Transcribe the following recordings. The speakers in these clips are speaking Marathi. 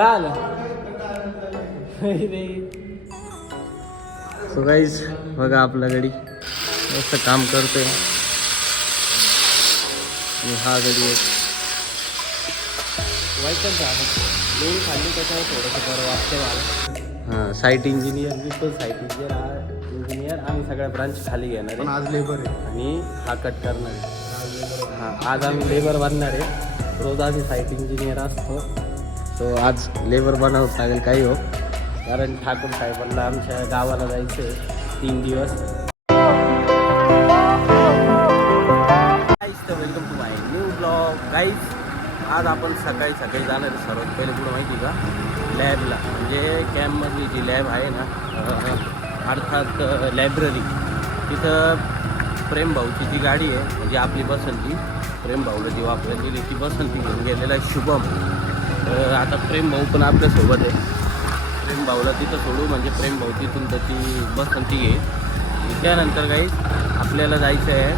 काय आलं सो गाईज बघा आपला गडी मस्त काम करतोय आणि हा गडी एक वाईटच लोन खाल्ली त्याच्यावर थोडंसं बरं वाटतं मला. हां साईट इंजिनियर मी पण साईट इंजिनियर आम्ही सगळ्या ब्रांच खाली घेणार आहे. आज लेबर आहे आणि हा कट करणार आहे. हां आज आम्ही लेबर बनणार आहे. रोज आम्ही साईट इंजिनियर असतो. सो आज लेबर बनावंच लागेल काही हो, कारण ठाकूर साहेबांना आमच्या गावाला जायचं आहे 3 दिवस. Welcome to my new blog guys. आज आपण सकाळी जाणार आहे. सर्वात पहिले पुढं माहिती का लॅबला, म्हणजे कॅम्पमधली जी लॅब आहे ना, अर्थात लायब्ररी, तिथं प्रेमभाऊची जी गाडी आहे म्हणजे आपली बसंती, प्रेमभाऊला जी वापरलेली ती बसंती घेऊन गेलेला आहे शुभम. आता प्रेमभाऊ पण आपल्यासोबत आहे. प्रेमभाऊला तिथं सोडू म्हणजे प्रेमभाऊ तिथून त्याची बसंती घे. त्यानंतर काही आपल्याला जायचं आहे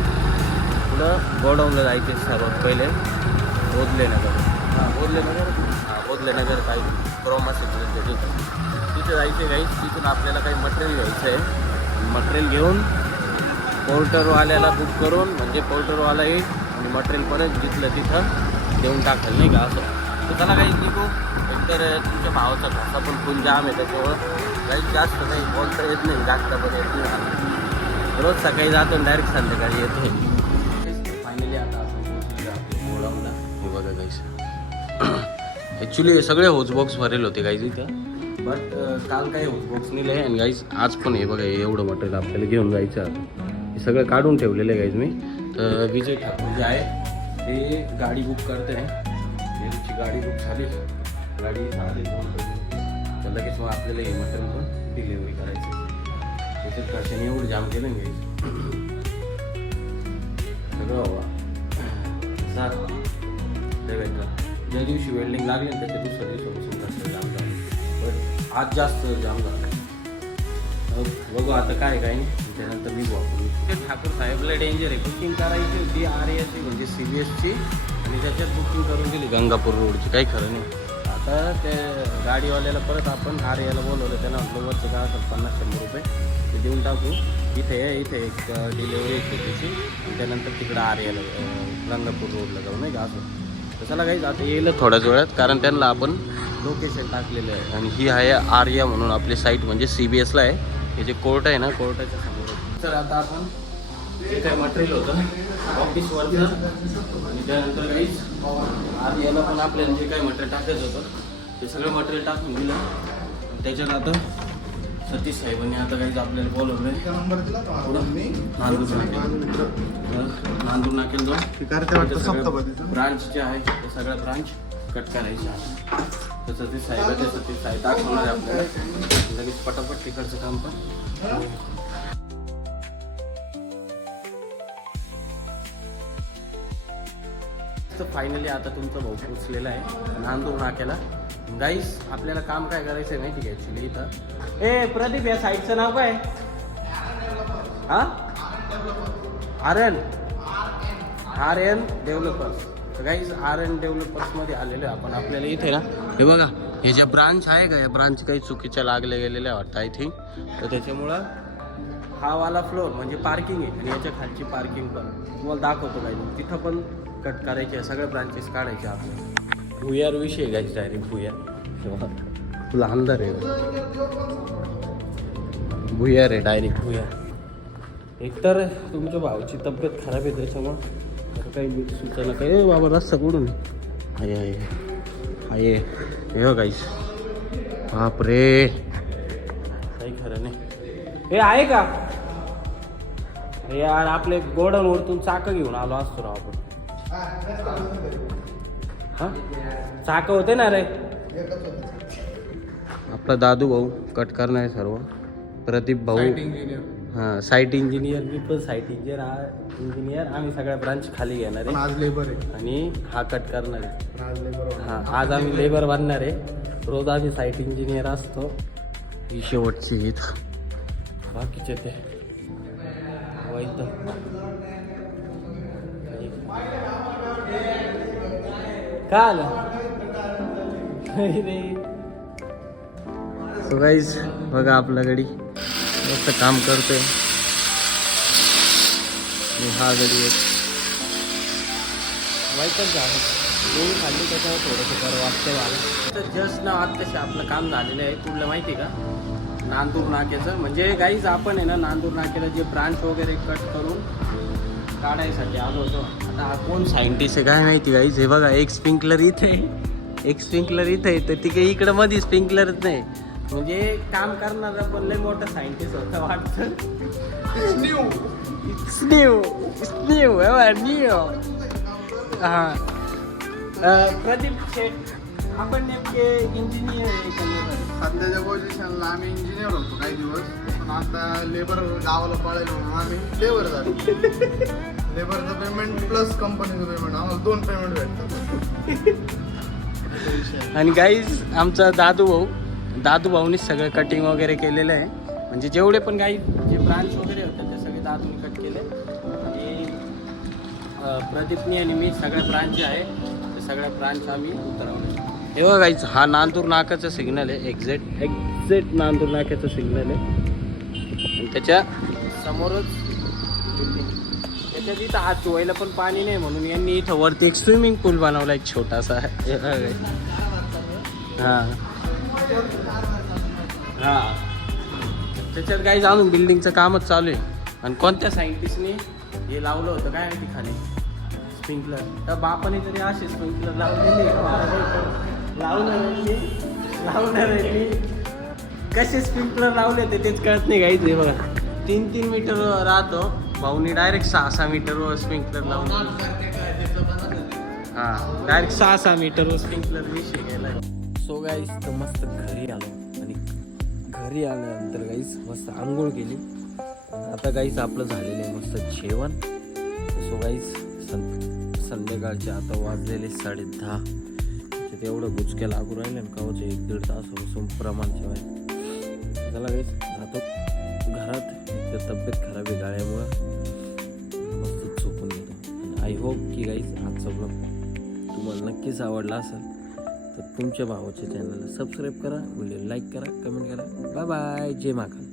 पुढं गोडाऊनला जायचं आहे. सर्वात पहिले बोधलेनगर, बोधलेनगर काही क्रोमा सिग्नल तिथे जायचं काही. तिथून आपल्याला काही मटेरियल घ्यायचं आहे. मटेरियल घेऊन पोर्टरवाल्याला बुक करून, म्हणजे पोर्टरवाला येईल आणि मटेरियल परत जिथलं तिथं देऊन टाकेल नाही का, असं. तर त्याला काही निघू. एकतर तुमच्या भावाचा घासा पण फुल जाम आहे, त्याच्यावर काही जास्त नाही बोलता येत नाही, जास्त पण येत नाही. रोज सकाळी जातो आणि डायरेक्ट संध्याकाळी येतो. फायनली आता आपण गोडाऊनला हे बघा गाईस. ॲक्च्युली सगळे होचबॉक्स भरेल होते गाईज इथं, बट काल काही होचबॉक्स नेले आहे. आणि गाईज आज पण हे बघा एवढं मटेरियल आपल्याला घेऊन जायचं आहे. हे सगळं काढून ठेवलेलं आहे गाईज मी. तर विजय ठाकूर जे आहे ते गाडी बुक करते आहे. त्यांची गाडी बुक झाली, गाडी झाली तर लगेच मग आपल्याला हे मटेरियल पण डिलिव्हरी करायची. त्याच्यात कशाने एवढं जाम केलं नाही गाईज सगळं हवा ज्या दिवशी वेल्डिंग लागली ना त्याच्या दुसऱ्या दिवसापासून जास्त जाम झालं, पण आज जास्त जाम झालं. बघू आता काय नाही, त्यानंतर मी वापरू. ते ठाकूर साहेबला डेंजर आहे. बुकिंग करायची होती आर्याची म्हणजे CBSची, आणि त्याच्यात बुकिंग करून दिली गंगापूर रोडची. काही खरं नाही. आता त्या गाडीवाल्याला परत आपण आर्याला बोलवलं, त्यांना म्हटलं वरचं काय असेल 50-100 रुपये ते देऊन टाकू. इथे एक डिलेवरी छोटीशी, आणि त्यानंतर तिकडं आर्याला गंगापूर रोडला जाऊ नाही का, असं. तसला काही आता येईल थोड्याच वेळात, कारण त्यांना आपण लोकेशन टाकलेलं आहे. आणि ही आहे आर्या म्हणून आपली साईट, म्हणजे CBSला आहे. हे जे कोर्ट आहे ना, कोर्टाच्या समोर. तर आता आपण जे काही मटेरियल होतं ऑफिसवरचं, आणि त्यानंतर काहीच आर्याला पण आपल्याला जे काही मटेरियल टाकायचं होतं ते सगळं मटेरियल टाकून दिलं. त्याच्यात आता सतीश साहेबांनी आता काहीच आपल्याला बोलवलं आहे नांदूर नाकेल जाऊन ब्रांच जे आहे ते सगळ्या ब्रांच कट करायच्या आहे. तर सतीश साहेब दाखवणार आहे आपल्याला. लगेच पटापट तिकडचं काम पण. तर फायनली आता तुमचा भाऊ पोचलेला आहे नांदूर नाक्याला. गाईस आपल्याला काम काय करायचं आहे माहिती का ॲक्च्युली इथं. प्रदीप या साईटचं नाव काय? हां आर्यन डेव्हलपर्स. तर गाईज आर्यन डेव्हलपर्समध्ये आलेलो आहे आपण. आपल्याला इथे ना हे बघा, हे ज्या ब्रांच आहे का, या ब्रांच काही चुकीच्या लागल्या गेलेल्या वाटतं आय थिंक. तर त्याच्यामुळं हा वाला फ्लोअर म्हणजे पार्किंग आहे, आणि याच्या खालची पार्किंग पण तुम्हाला दाखवतो काही. तिथं पण कट करायचे, सगळ्या ब्रांचेस काढायचे आपल्याला. भुयार विषय घ्यायची डायरेक्ट भुयार. तुला अंधार आहे, भुयार आहे डायरेक्ट भुयार. एकतर तुमच्या भावाची तब्येत खराब आहे त्याच्यामुळं काही सुचायला काही बाबा रस्ता कुठून आहे हे काहीच. बापरे काही खरं नाही. हे आहे का हे यार, आपले गोडाऊनवरतून चाकं घेऊन आलो असतो राव आपण. हां चाकं होते ना रे. आपला दादू भाऊ कट करणार आहे सर्व. प्रदीप भाऊ हां साईट इंजिनियर, मी पण साईट इंजिनियर आम्ही सगळ्या ब्रांच खाली घेणार आहे. आज लेबर आहे आणि हा कट करणार आहे. आज लेबर. हां आज आम्ही लेबर बनणार आहे. रोज आम्ही साईट इंजिनियर असतो. ही शेवटची ईद, बाकीचे ते वाईट. काय आलं तो गाईज बघा आपला गडी मस्त काम करतोय. आणि हा गडी एक वाईटच झालं दोन खाल्ली त्याच्यावर थोडंसं बरं वाटतं मला. तर जस्ट ना आत्ताशी आपलं काम झालेलं आहे. कुठलं माहिती का, नांदूर नाक्याचं. म्हणजे गाईज आपण आहे ना नांदूर नाक्याला जे ब्रांच वगैरे कट करून काढायसाठी आलो होतो. आता हा कोण सायंटिस्ट आहे काय माहिती गाईज. हे बघा एक स्प्रिंकलर इथे एक स्प्रिंकलर इथे आहे, तर तिकडे इकडं मध्ये स्प्रिंकलरच नाही. म्हणजे काम करणारा पण लय मोठा सायंटिस्ट होता वाटतं. हां प्रदीप शेठ, आपण नेमके इंजिनियर आहे का लेबर? सध्याच्या पोझिशनला आम्ही इंजिनियर होतो काही दिवस, पण आता लेबर गावाला पळायला म्हणून आम्ही लेबर झालो. लेबरचं पेमेंट प्लस कंपनीचं पेमेंट, आम्हाला 2 पेमेंट भेटतात. आणि गाईज आमचा दादू भाऊनीच सगळं कटिंग वगैरे केलेलं आहे. म्हणजे जेवढे पण गाई जे ब्रांच वगैरे होते ते सगळे दादूने कट केले. आणि प्रदीपनी आणि मी सगळ्या ब्रांच जे आहे ते सगळ्या ब्रांच आम्ही उतरवले. हे बघा गाईज हा नांदूर नाक्याचं सिग्नल आहे. एक्झॅक्ट नांदूर नाक्याचं सिग्नल आहे. आणि त्याच्या समोरच त्याच्यात इथं हात धुवायला पण पाणी नाही म्हणून यांनी इथं वरती एक स्विमिंग पूल बनवला एक छोटासा. हां हां त्याच्यात काही अजून बिल्डिंगचं कामच चालू आहे. आणि कोणत्या सायंटिस्टने हे लावलं होतं काय माहिती खाली स्प्रिंकलर. तर बापाने तरी असे स्प्रिंकलर लावलेले लावणाऱ्यांनी कसे स्प्रिंकलर लावले होते तेच कळत नाही गाईच. हे बघा 3-3 मीटर राहतो, भाऊनी डायरेक्ट 6-6 मीटरवर स्प्रिंकलर लावून. हां डायरेक्ट 6-6 मीटरवर स्प्रिंकलर विषय गेला. सो गाईस तर मस्त घरी आलो आणि घरी आल्यानंतर गाईस मस्त आंघोळ केली. आता गाईस आपलं झालेलं आहे मस्त जेवण. सो गाईस संध्याकाळचे आता वाजलेले 10:30. त्याच्यात एवढं गुचक्या लागू राहिले आणि कावचे 1-1.5 तासापासून प्रमाण जेवायला. चला गाईस जातो घरात. तर तब्येत खराब आहे गाळ्यामुळं, मस्त झोपून घेतो. आय होप की गाईस आजचा ब्लॉग तुम्हाला नक्कीच आवडला असेल तर तुमच्या भावाच्या चॅनलला सबस्क्राईब करा, व्हिडिओ लाईक करा, कमेंट करा. बाय बाय, जय महाकाल.